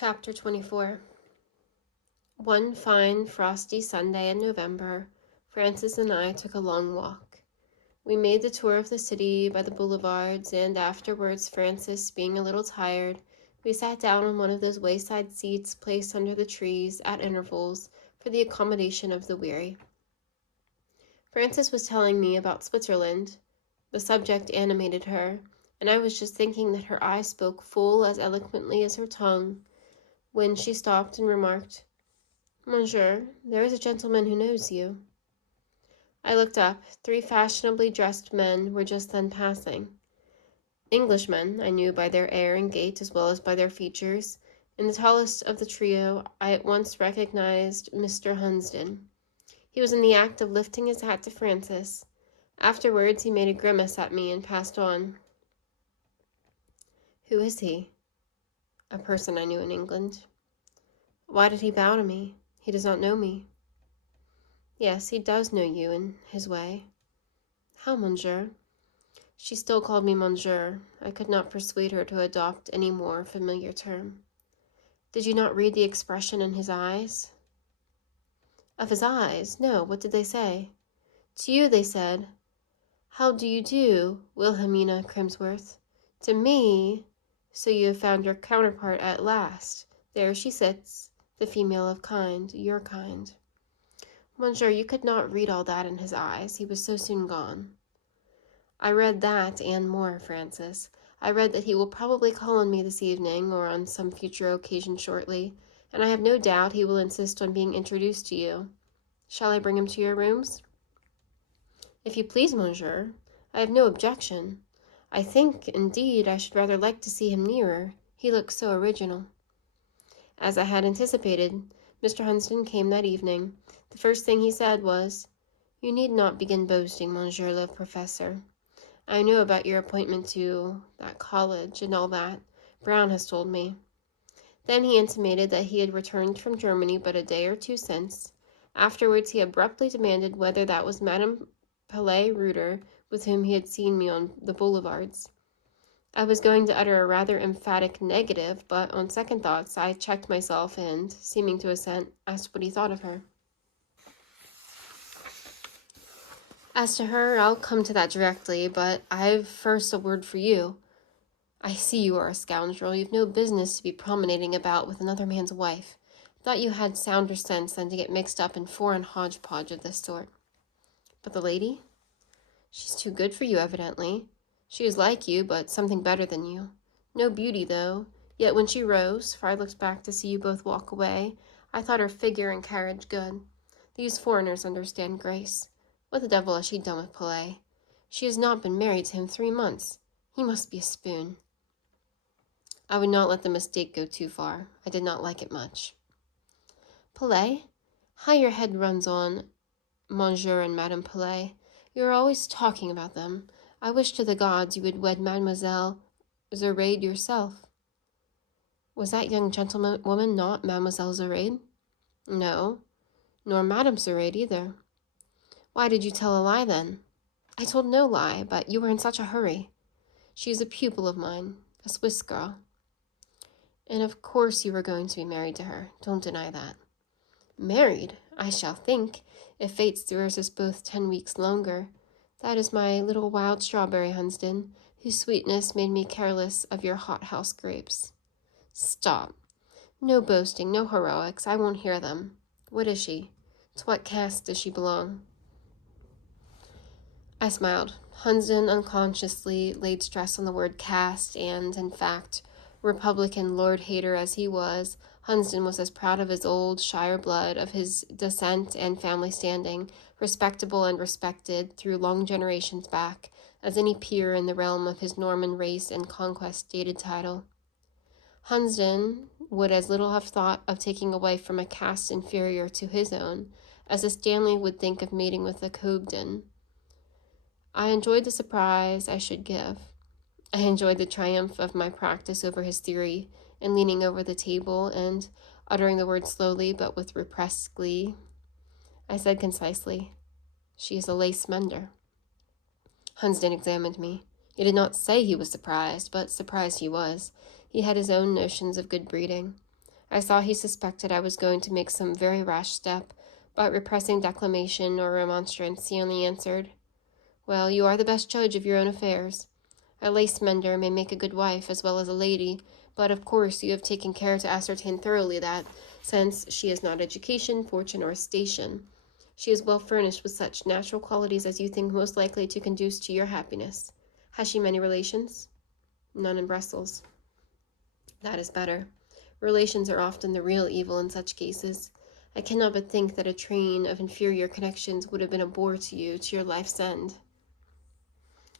Chapter 24. One fine, frosty Sunday in November, Francis and I took a long walk. We made the tour of the city by the boulevards, and afterwards, Francis being a little tired, we sat down on one of those wayside seats placed under the trees at intervals for the accommodation of the weary. Francis was telling me about Switzerland. The subject animated her, and I was just thinking that her eyes spoke full as eloquently as her tongue, when she stopped and remarked, "Monsieur, there is a gentleman who knows you." I looked up. 3 fashionably dressed men were just then passing. Englishmen, I knew by their air and gait as well as by their features. In the tallest of the trio, I at once recognized Mr. Hunsden. He was in the act of lifting his hat to Francis. Afterwards, he made a grimace at me and passed on. "Who is he?" "A person I knew in England." "Why did he bow to me? He does not know me." "Yes, he does know you in his way." "How, monsieur?" She still called me monsieur. I could not persuade her to adopt any more familiar term. "Did you not read the expression in his eyes?" "Of his eyes? No. What did they say?" "To you they said, 'How do you do, Wilhelmina Crimsworth?' To me, 'So you have found your counterpart at last. There she sits, the female of kind, your kind.'" "Monsieur, you could not read all that in his eyes. He was so soon gone." "I read that and more, Francis. I read that he will probably call on me this evening or on some future occasion shortly, and I have no doubt he will insist on being introduced to you. Shall I bring him to your rooms?" "If you please, monsieur. I have no objection. I think, indeed, I should rather like to see him nearer. He looks so original." As I had anticipated, Mr. Hunsden came that evening. The first thing he said was, "You need not begin boasting, monsieur le professeur. I know about your appointment to that college and all that. Brown has told me." Then he intimated that he had returned from Germany but a day or 2 since. Afterwards he abruptly demanded whether that was Madame Pellet Reuter with whom he had seen me on the boulevards. I was going to utter a rather emphatic negative, but on second thoughts I checked myself and, seeming to assent, asked what he thought of her. "As to her, I'll come to that directly, but I've first a word for you. I see you are a scoundrel. You've no business to be promenading about with another man's wife. Thought you had sounder sense than to get mixed up in foreign hodgepodge of this sort." "But the lady?" "She's too good for you, evidently. She is like you, but something better than you. No beauty, though. Yet when she rose, for I looked back to see you both walk away, I thought her figure and carriage good. These foreigners understand grace. What the devil has she done with Pellet? She has not been married to him 3 months. He must be a spoon." I would not let the mistake go too far. I did not like it much. "Pellet? How your head runs on Monsieur and Madame Pellet. You are always talking about them. I wish to the gods you would wed Mademoiselle Zoraide yourself." "Was that young gentlewoman not Mademoiselle Zoraide?" "No, nor Madame Zoraide either." "Why did you tell a lie then?" "I told no lie, but you were in such a hurry. She is a pupil of mine, a Swiss girl." "And of course you were going to be married to her. Don't deny that." "Married? I shall think, if fate steers us both 10 weeks longer. That is my little wild strawberry, Hunsden, whose sweetness made me careless of your hothouse grapes." "Stop. No boasting, no heroics. I won't hear them. What is she? To what caste does she belong?" I smiled. Hunsden unconsciously laid stress on the word caste, and, in fact, Republican lord-hater as he was, Hunsden was as proud of his old shire blood, of his descent and family standing, respectable and respected through long generations back, as any peer in the realm of his Norman race and conquest-dated title. Hunsden would as little have thought of taking a wife from a caste inferior to his own, as a Stanley would think of mating with a Cobden. I enjoyed the surprise I should give. I enjoyed the triumph of my practice over his theory, and leaning over the table and uttering the word slowly but with repressed glee, I said concisely, "She is a lace mender." Hunsden examined me. He did not say he was surprised, but surprised he was. He had his own notions of good breeding. I saw he suspected I was going to make some very rash step, but repressing declamation or remonstrance, he only answered, "Well, you are the best judge of your own affairs. A lace-mender may make a good wife as well as a lady, but of course you have taken care to ascertain thoroughly that, since she has not education, fortune, or station, she is well furnished with such natural qualities as you think most likely to conduce to your happiness. Has she many relations?" "None in Brussels." "That is better. Relations are often the real evil in such cases. I cannot but think that a train of inferior connections would have been a bore to you to your life's end."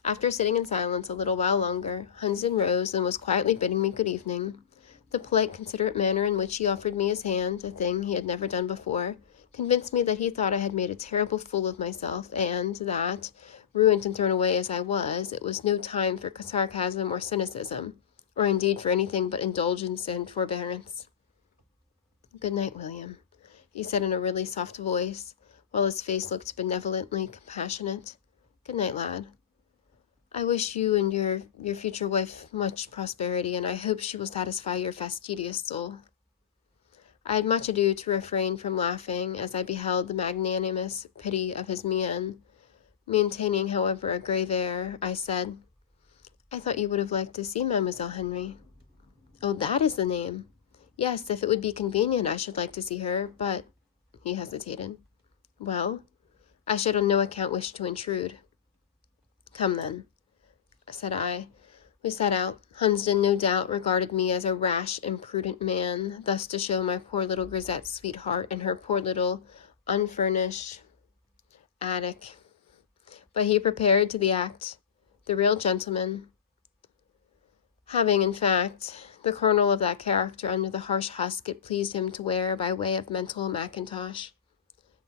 After sitting in silence a little while longer, Hunsden rose and was quietly bidding me good evening. The polite, considerate manner in which he offered me his hand, a thing he had never done before, convinced me that he thought I had made a terrible fool of myself, and that, ruined and thrown away as I was, it was no time for sarcasm or cynicism, or indeed for anything but indulgence and forbearance. "Good night, William," he said in a really soft voice, while his face looked benevolently compassionate. "Good night, lad. I wish you and your future wife much prosperity, and I hope she will satisfy your fastidious soul." I had much ado to refrain from laughing as I beheld the magnanimous pity of his mien. Maintaining, however, a grave air, I said, "I thought you would have liked to see Mademoiselle Henry." "Oh, that is the name. Yes, if it would be convenient, I should like to see her, but—" He hesitated. "Well, I should on no account wish to intrude." "Come, then," said I. We set out. Hunsden, no doubt, regarded me as a rash, imprudent man, thus to show my poor little grisette's sweetheart and her poor little unfurnished attic. But he prepared to the act, the real gentleman, having, in fact, the kernel of that character under the harsh husk it pleased him to wear by way of mental mackintosh.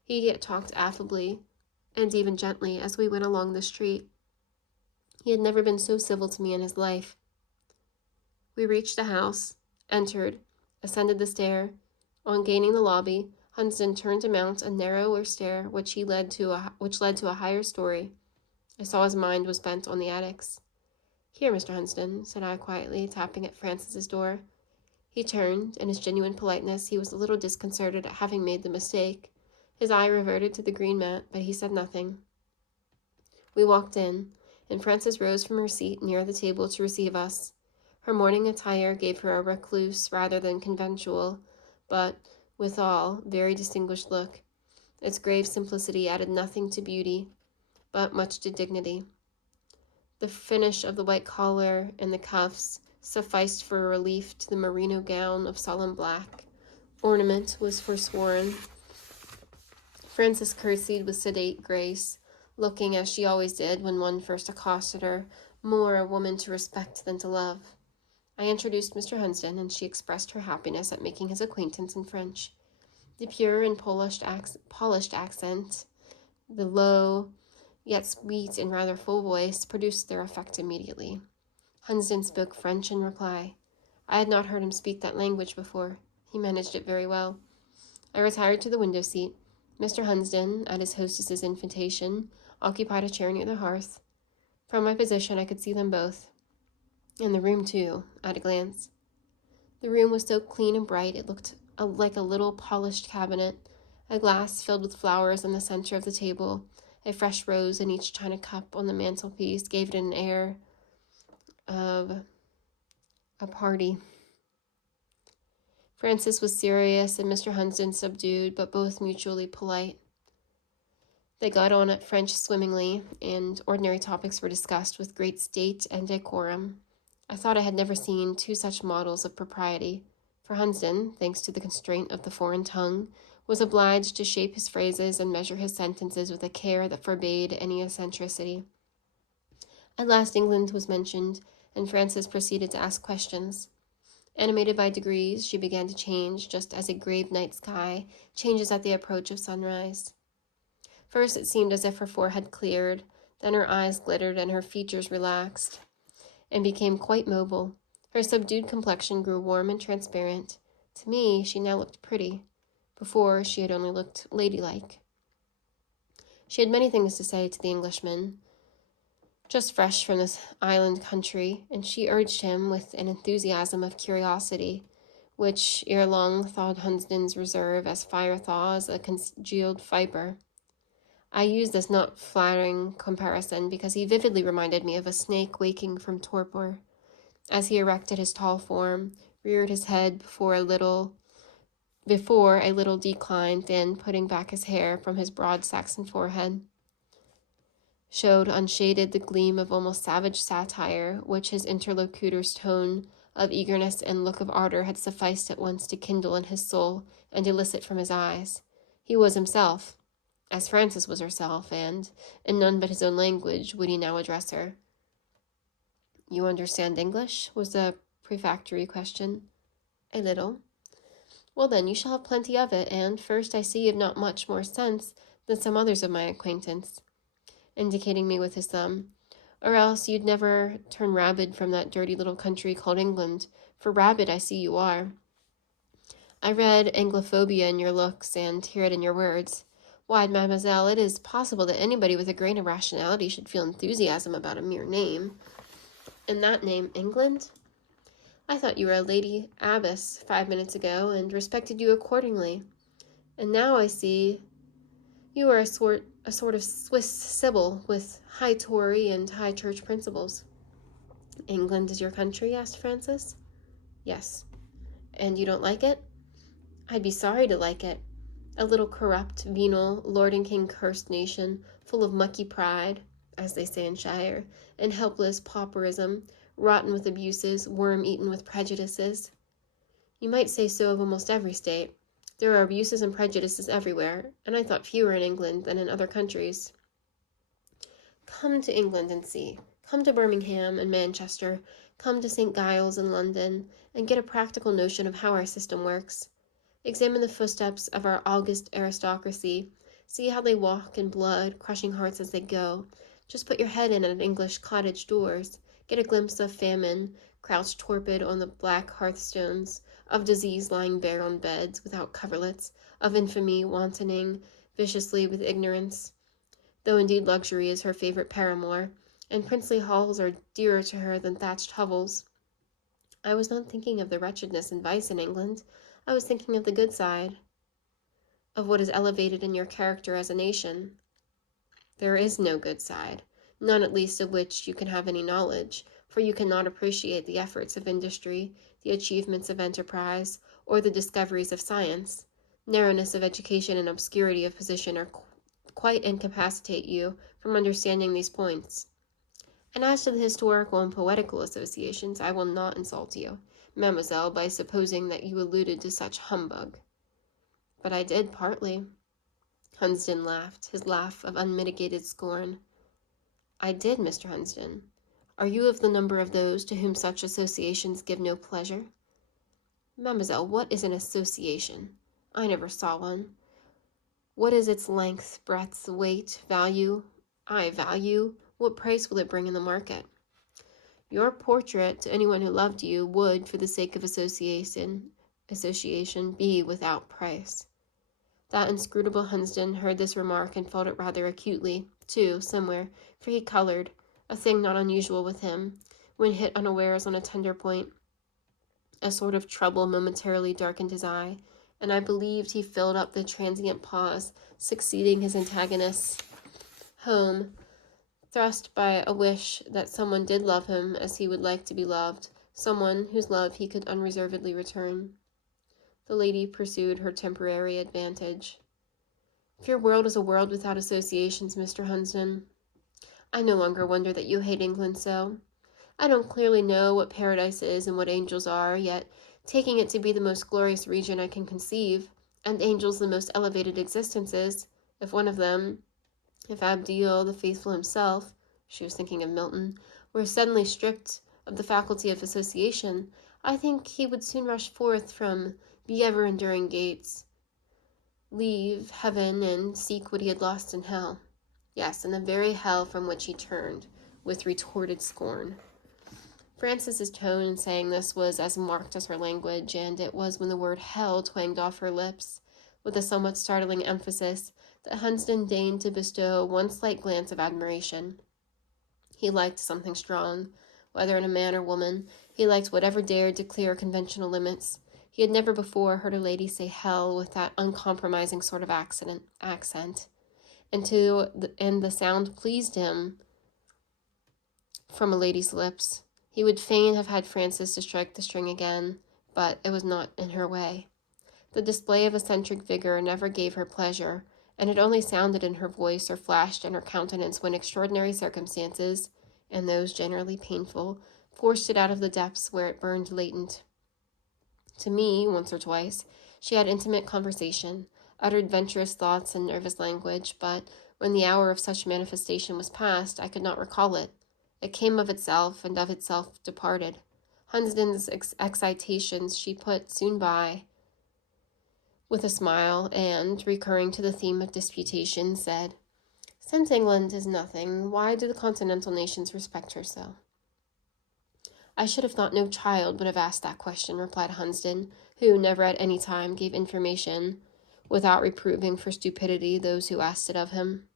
He yet talked affably, and even gently, as we went along the street. He had never been so civil to me in his life. We reached the house, entered, ascended the stair. On gaining the lobby, Hunsden turned to mount a narrower stair which led to a higher story. I saw his mind was bent on the attics. "Here, Mr. Hunsden," said I quietly, tapping at Francis's door. He turned. In his genuine politeness, he was a little disconcerted at having made the mistake. His eye reverted to the green mat, but he said nothing. We walked in, and Frances rose from her seat near the table to receive us. Her morning attire gave her a recluse rather than conventual, but, withal, very distinguished look. Its grave simplicity added nothing to beauty, but much to dignity. The finish of the white collar and the cuffs sufficed for relief to the merino gown of solemn black. Ornament was forsworn. Frances curtsied with sedate grace, looking, as she always did when one first accosted her, more a woman to respect than to love. I introduced Mr. Hunsden, and she expressed her happiness at making his acquaintance in French. The pure and polished accent, the low, yet sweet and rather full voice, produced their effect immediately. Hunsden spoke French in reply. I had not heard him speak that language before. He managed it very well. I retired to the window seat. Mr. Hunsden, at his hostess's invitation, occupied a chair near the hearth. From my position I could see them both, and the room too, at a glance. The room was so clean and bright it looked like a little polished cabinet, a glass filled with flowers in the center of the table, a fresh rose in each china cup on the mantelpiece gave it an air of a party. Frances was serious and Mr. Hunsden subdued, but both mutually polite. They got on at French swimmingly, and ordinary topics were discussed with great state and decorum. I thought I had never seen two such models of propriety, for Hunsden, thanks to the constraint of the foreign tongue, was obliged to shape his phrases and measure his sentences with a care that forbade any eccentricity. At last England was mentioned, and Frances proceeded to ask questions. Animated by degrees, she began to change, just as a grave night sky changes at the approach of sunrise. First it seemed as if her forehead cleared, then her eyes glittered and her features relaxed, and became quite mobile. Her subdued complexion grew warm and transparent. To me, she now looked pretty. Before, she had only looked ladylike. She had many things to say to the Englishman, just fresh from this island country, and she urged him with an enthusiasm of curiosity, which ere long thawed Hunsden's reserve as fire thaws a congealed viper. I use this not flattering comparison because he vividly reminded me of a snake waking from torpor, as he erected his tall form, reared his head before a little declined, then, putting back his hair from his broad Saxon forehead, showed unshaded the gleam of almost savage satire, which his interlocutor's tone of eagerness and look of ardor had sufficed at once to kindle in his soul and elicit from his eyes. He was himself, as Frances was herself, and, in none but his own language, would he now address her. "You understand English?" was the prefatory question. "A little." "Well, then, you shall have plenty of it, and, first, I see you have not much more sense than some others of my acquaintance," indicating me with his thumb, "or else you'd never turn rabid from that dirty little country called England, for rabid I see you are. I read Anglophobia in your looks, and hear it in your words. Why, mademoiselle, it is possible that anybody with a grain of rationality should feel enthusiasm about a mere name. And that name, England? I thought you were a lady abbess 5 minutes ago, and respected you accordingly. And now I see you are a sort of Swiss Sibyl with high Tory and high church principles." "England is your country?" asked Frances. "Yes." "And you don't like it?" "I'd be sorry to like it. A little corrupt, venal, lord and king cursed nation, full of mucky pride, as they say in Shire, and helpless pauperism, rotten with abuses, worm-eaten with prejudices." "You might say so of almost every state. There are abuses and prejudices everywhere, and I thought fewer in England than in other countries." "Come to England and see. Come to Birmingham and Manchester. Come to St. Giles and London, and get a practical notion of how our system works. Examine the footsteps of our august aristocracy. See how they walk in blood, crushing hearts as they go. Just put your head in at English cottage doors. Get a glimpse of famine, crouched torpid on the black hearthstones, of disease lying bare on beds without coverlets, of infamy wantoning viciously with ignorance, though indeed luxury is her favorite paramour, and princely halls are dearer to her than thatched hovels. I was not thinking of the wretchedness and vice in England. I was thinking of the good side, of what is elevated in your character as a nation." "There is no good side, none at least of which you can have any knowledge, for you cannot appreciate the efforts of industry, the achievements of enterprise, or the discoveries of science. Narrowness of education and obscurity of position are quite incapacitate you from understanding these points. And as to the historical and poetical associations, I will not insult you, mademoiselle, by supposing that you alluded to such humbug." "But I did, partly." Hunsden laughed, his laugh of unmitigated scorn. "I did, Mr. Hunsden. Are you of the number of those to whom such associations give no pleasure?" "Mademoiselle, what is an association? I never saw one. What is its length, breadth, weight, value? Value? What price will it bring in the market?" "Your portrait, to anyone who loved you, would, for the sake of association, be without price." That inscrutable Hunsden heard this remark and felt it rather acutely, too, somewhere, for he colored, a thing not unusual with him, when hit unawares on a tender point. A sort of trouble momentarily darkened his eye, and I believed he filled up the transient pause succeeding his antagonist's home, thrust by a wish that someone did love him as he would like to be loved, someone whose love he could unreservedly return. The lady pursued her temporary advantage. "If your world is a world without associations, Mr. Hunsden, I no longer wonder that you hate England so. I don't clearly know what paradise is and what angels are, yet, taking it to be the most glorious region I can conceive, and angels the most elevated existences, if one of them, if Abdiel the faithful himself," she was thinking of Milton, "were suddenly stripped of the faculty of association, I think he would soon rush forth from the ever-enduring gates, leave heaven, and seek what he had lost in hell. Yes, in the very hell from which he turned, with retorted scorn." Frances's tone in saying this was as marked as her language, and it was when the word hell twanged off her lips, with a somewhat startling emphasis, that Hunsden deigned to bestow one slight glance of admiration. He liked something strong, whether in a man or woman. He liked whatever dared to clear conventional limits. He had never before heard a lady say hell with that uncompromising sort of accent, and the sound pleased him from a lady's lips. He would fain have had Frances to strike the string again, but it was not in her way. The display of eccentric vigor never gave her pleasure, and it only sounded in her voice or flashed in her countenance when extraordinary circumstances, and those generally painful, forced it out of the depths where it burned latent. To me, once or twice, she had intimate conversation, uttered venturous thoughts and nervous language, but when the hour of such manifestation was past, I could not recall it. It came of itself, and of itself departed. Hunsden's excitations she put soon by, with a smile, and, recurring to the theme of disputation, said, "Since England is nothing, why do the continental nations respect her so?" "I should have thought no child would have asked that question," replied Hunsden, who never at any time gave information without reproving for stupidity those who asked it of him.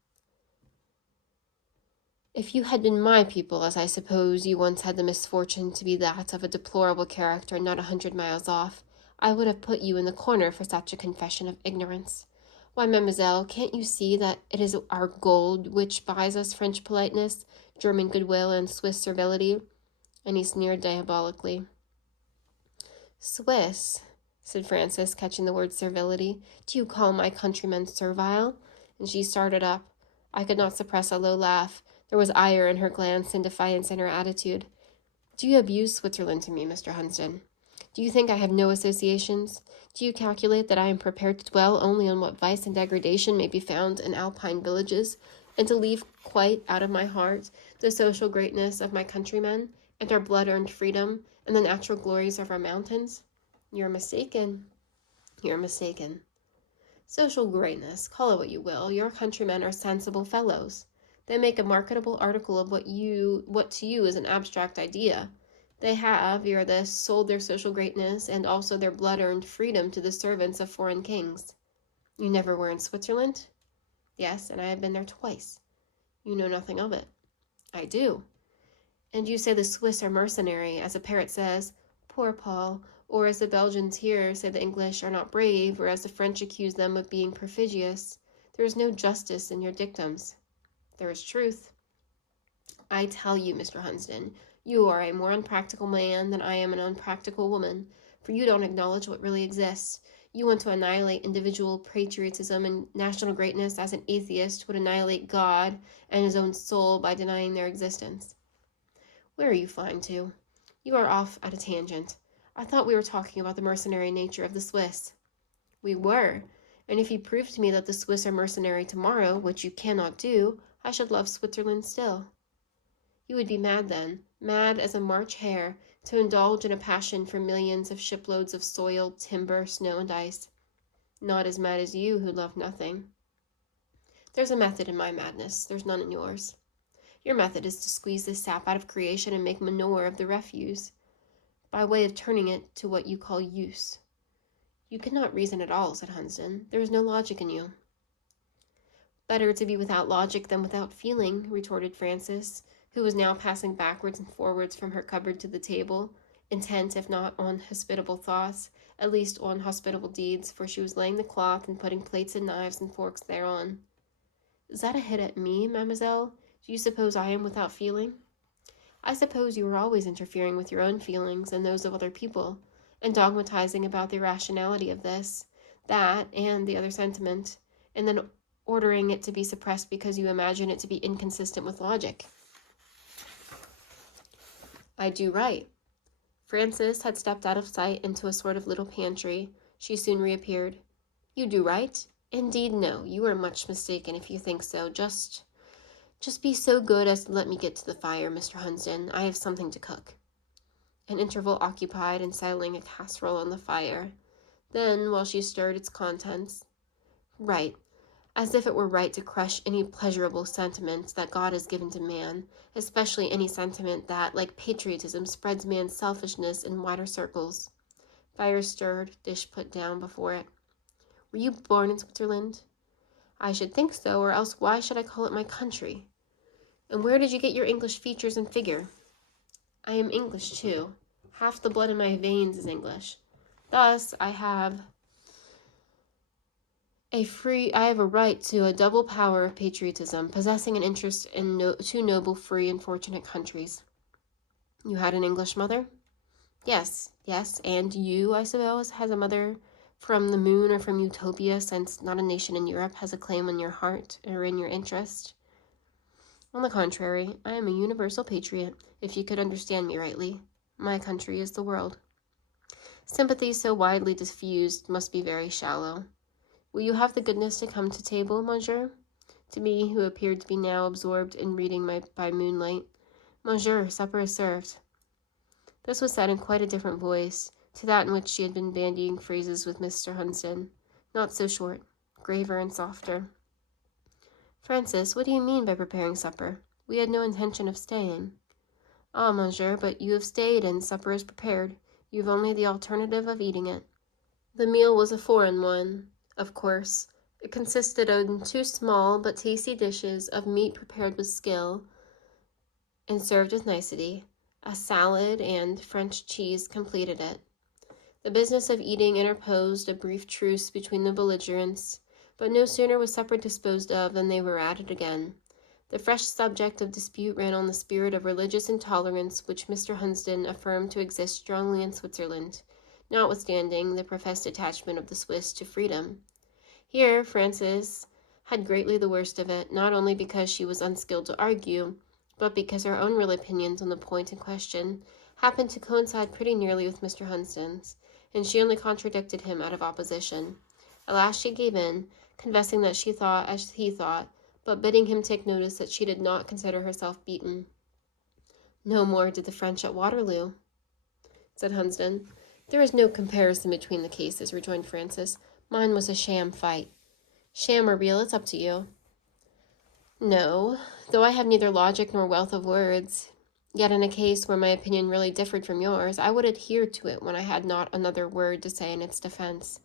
"If you had been my people, as I suppose you once had the misfortune to be that of a deplorable character not 100 miles off, I would have put you in the corner for such a confession of ignorance. Why, mademoiselle, can't you see that it is our gold which buys us French politeness, German goodwill, and Swiss servility?" And he sneered diabolically. "Swiss," said Frances, catching the word servility. "Do you call my countrymen servile?" And she started up. I could not suppress a low laugh. There was ire in her glance and defiance in her attitude. "Do you abuse Switzerland to me, Mr. Hunsden? Do you think I have no associations? Do you calculate that I am prepared to dwell only on what vice and degradation may be found in Alpine villages, and to leave quite out of my heart the social greatness of my countrymen, and our blood-earned freedom, and the natural glories of our mountains? You're mistaken. You're mistaken. Social greatness, call it what you will, your countrymen are sensible fellows. They make a marketable article of what to you is an abstract idea. They have, ere this, sold their social greatness and also their blood-earned freedom to the servants of foreign kings. You never were in Switzerland?" "Yes, and I have been there twice." "You know nothing of it." "I do." "And you say the Swiss are mercenary, as a parrot says, 'Poor Paul,' or as the Belgians here say the English are not brave, or as the French accuse them of being perfidious. There is no justice in your dictums." "There is truth." "I tell you, Mr. Hunsden, you are a more unpractical man than I am an unpractical woman, for you don't acknowledge what really exists. You want to annihilate individual patriotism and national greatness as an atheist would annihilate God and his own soul by denying their existence." "Where are you flying to? You are off at a tangent. I thought we were talking about the mercenary nature of the Swiss." "We were, and if you prove to me that the Swiss are mercenary tomorrow, which you cannot do, I should love Switzerland still." "You would be mad then, mad as a March hare, to indulge in a passion for millions of shiploads of soil, timber, snow, and ice." "Not as mad as you, who love nothing." "There's a method in my madness, there's none in yours. Your method is to squeeze the sap out of creation and make manure of the refuse, by way of turning it to what you call use." "You cannot reason at all," said Hunsden. "There is no logic in you." "Better to be without logic than without feeling," retorted Frances, who was now passing backwards and forwards from her cupboard to the table, intent, if not on hospitable thoughts, at least on hospitable deeds, for she was laying the cloth and putting plates and knives and forks thereon. "Is that a hit at me, mademoiselle? Do you suppose I am without feeling?" "I suppose you are always interfering with your own feelings and those of other people, and dogmatizing about the irrationality of this, that, and the other sentiment, and then ordering it to be suppressed because you imagine it to be inconsistent with logic." "I do right." Frances had stepped out of sight into a sort of little pantry. She soon reappeared. "You do right? Indeed, no. You are much mistaken if you think so. Just be so good as to let me get to the fire, Mr. Hunsden. I have something to cook." An interval occupied in settling a casserole on the fire. Then, while she stirred its contents, "Right. As if it were right to crush any pleasurable sentiment that God has given to man, especially any sentiment that, like patriotism, spreads man's selfishness in wider circles." Fire stirred, dish put down before it. "Were you born in Switzerland?" "I should think so, or else why should I call it my country?" "And where did you get your English features and figure?" "I am English, too. Half the blood in my veins is English. Thus, I have a right to a double power of patriotism, possessing an interest in two noble, free, and fortunate countries. You had an English mother? Yes, yes, and you, I suppose, has a mother from the moon or from Utopia, since not a nation in Europe has a claim on your heart or in your interest. On the contrary, I am a universal patriot, if you could understand me rightly. My country is the world. Sympathies so widely diffused must be very shallow. Will you have the goodness to come to table, monsieur? To me, who appeared to be now absorbed in reading by moonlight. Monsieur, supper is served. This was said in quite a different voice to that in which she had been bandying phrases with Mr. Hunsden, not so short, graver and softer. Francis, what do you mean by preparing supper? We had no intention of staying. Ah, monsieur, but you have stayed and supper is prepared. You have only the alternative of eating it. The meal was a foreign one, of course. It consisted of 2 small but tasty dishes of meat prepared with skill and served with nicety. A salad and French cheese completed it. The business of eating interposed a brief truce between the belligerents, but no sooner was supper disposed of than they were at it again. The fresh subject of dispute ran on the spirit of religious intolerance which Mr. Hunsden affirmed to exist strongly in Switzerland, notwithstanding the professed attachment of the Swiss to freedom. Here Frances had greatly the worst of it, not only because she was unskilled to argue, but because her own real opinions on the point in question happened to coincide pretty nearly with Mr. Hunsden's, and she only contradicted him out of opposition. At last she gave in, confessing that she thought as he thought, but bidding him take notice that she did not consider herself beaten. No more did the French at Waterloo, said Hunsden. There is no comparison between the cases, rejoined Francis. Mine was a sham fight. Sham or real, it's up to you. No, though I have neither logic nor wealth of words. Yet in a case where my opinion really differed from yours, I would adhere to it when I had not another word to say in its defense.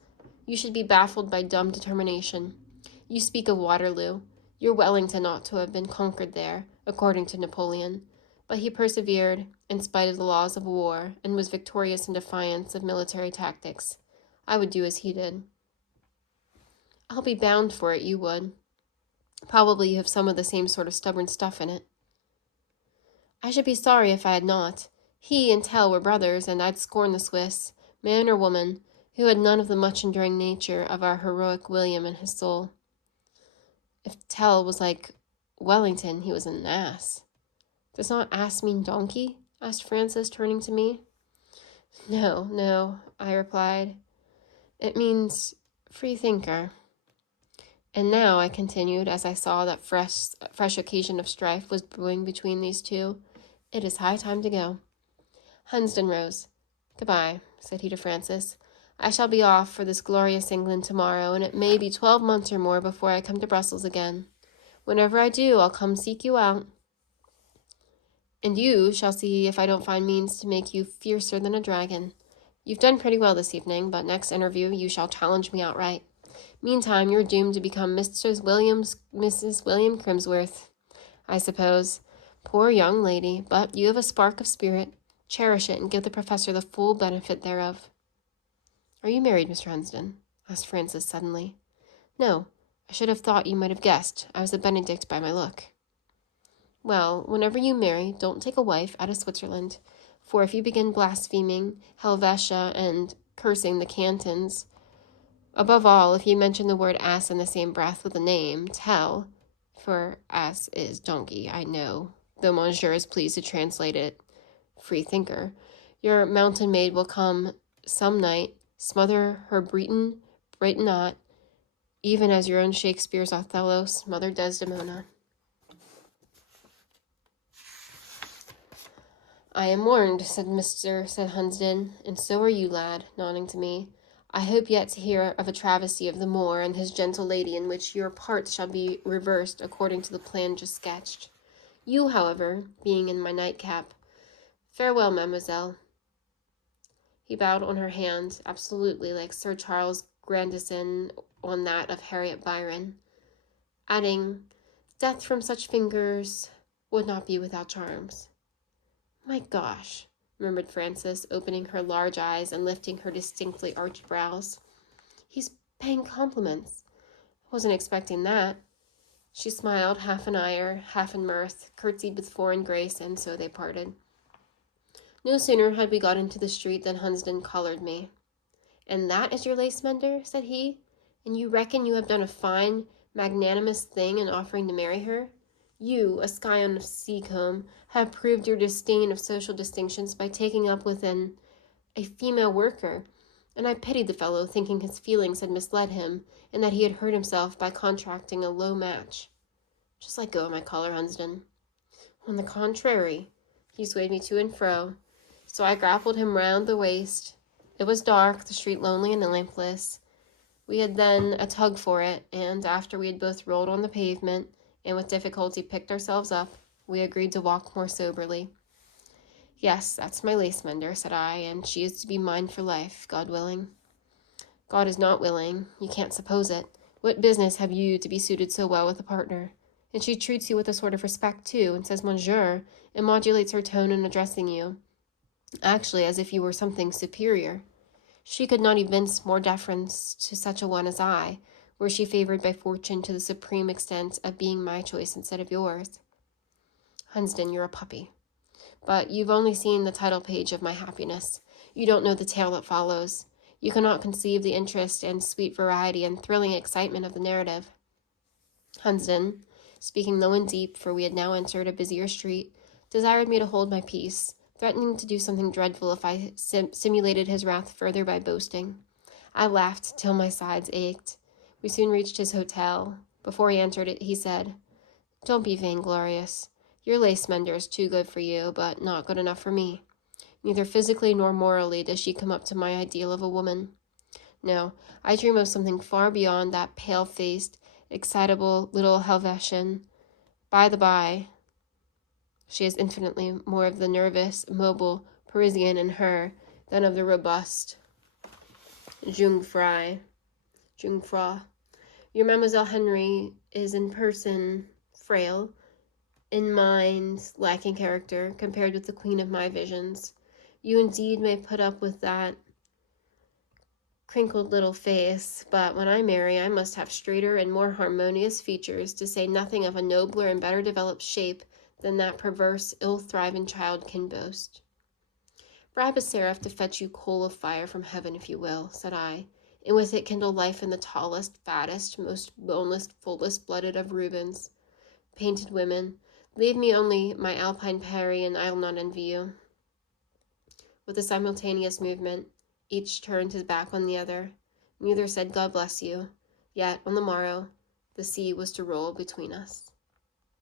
You should be baffled by dumb determination. You speak of Waterloo. Your Wellington ought to have been conquered there, according to Napoleon. But he persevered, in spite of the laws of war, and was victorious in defiance of military tactics. I would do as he did. I'll be bound for it you would. Probably you have some of the same sort of stubborn stuff in it. I should be sorry if I had not. He and Tell were brothers, and I'd scorn the Swiss, man or woman, who had none of the much-enduring nature of our heroic William in his soul. If Tell was like Wellington, he was an ass. Does not ass mean donkey? Asked Francis, turning to me. No, I replied. It means free thinker. And now, I continued, as I saw that fresh occasion of strife was brewing between these two, it is high time to go. Hunsden rose. Goodbye, said he to Francis. I shall be off for this glorious England tomorrow, and it may be 12 months or more before I come to Brussels again. Whenever I do, I'll come seek you out. And you shall see if I don't find means to make you fiercer than a dragon. You've done pretty well this evening, but next interview you shall challenge me outright. Meantime, you're doomed to become Mrs. William Crimsworth, I suppose. Poor young lady, but you have a spark of spirit. Cherish it and give the professor the full benefit thereof. Are you married, Mr. Hunsden? Asked Francis suddenly. No, I should have thought you might have guessed. I was a Benedict by my look. Well, whenever you marry, don't take a wife out of Switzerland, for if you begin blaspheming Helvetia and cursing the cantons, above all, if you mention the word ass in the same breath with the name, Tell, for ass is donkey, I know, though monsieur is pleased to translate it free thinker, your mountain maid will come some night, smother her Bretonot, even as your own Shakespeare's Othello smothered Desdemona. I am warned, said Hunsden, and so are you, lad, nodding to me. I hope yet to hear of a travesty of the Moor and his gentle lady in which your parts shall be reversed according to the plan just sketched. You, however, being in my nightcap, farewell, mademoiselle. He bowed on her hand, absolutely like Sir Charles Grandison on that of Harriet Byron, adding, death from such fingers would not be without charms. My gosh, murmured Frances, opening her large eyes and lifting her distinctly arched brows. He's paying compliments. I wasn't expecting that. She smiled, half in ire, half in mirth, curtsied with foreign grace, and so they parted. No sooner had we got into the street than Hunsden collared me. And that is your lace mender? Said he. And you reckon you have done a fine, magnanimous thing in offering to marry her? You, a scion of Seacombe, have proved your disdain of social distinctions by taking up with a female worker, and I pitied the fellow, thinking his feelings had misled him, and that he had hurt himself by contracting a low match. Just let go of my collar, Hunsden. On the contrary, he swayed me to and fro, so I grappled him round the waist. It was dark, the street lonely and lampless. We had then a tug for it, and after we had both rolled on the pavement, and with difficulty picked ourselves up, we agreed to walk more soberly. Yes, that's my lace mender, said I, and she is to be mine for life, God willing. God is not willing. You can't suppose it. What business have you to be suited so well with a partner? And she treats you with a sort of respect, too, and says monsieur, and modulates her tone in addressing you, actually as if you were something superior. She could not evince more deference to such a one as I, were she favored by fortune to the supreme extent of being my choice instead of yours. Hunsden, you're a puppy. But you've only seen the title page of my happiness. You don't know the tale that follows. You cannot conceive the interest and sweet variety and thrilling excitement of the narrative. Hunsden, speaking low and deep, for we had now entered a busier street, desired me to hold my peace, threatening to do something dreadful if I simulated his wrath further by boasting. I laughed till my sides ached. We soon reached his hotel. Before he entered it, he said, Don't be vainglorious. Your lace mender is too good for you, but not good enough for me. Neither physically nor morally does she come up to my ideal of a woman. No, I dream of something far beyond that pale-faced, excitable little Helvetian. By the by, she has infinitely more of the nervous, mobile Parisian in her than of the robust Jungfrau. Your Mademoiselle Henry is in person frail, in mind lacking character, compared with the queen of my visions. You indeed may put up with that crinkled little face, but when I marry, I must have straighter and more harmonious features, to say nothing of a nobler and better developed shape than that perverse, ill-thriving child can boast. Bribe a seraph to fetch you coal of fire from heaven, if you will, said I, and with it kindle life in the tallest, fattest, most boneless, fullest-blooded of Rubens. Painted women, leave me only my Alpine Peri, and I'll not envy you. With a simultaneous movement, each turned his back on the other. Neither said God bless you. Yet, on the morrow, the sea was to roll between us.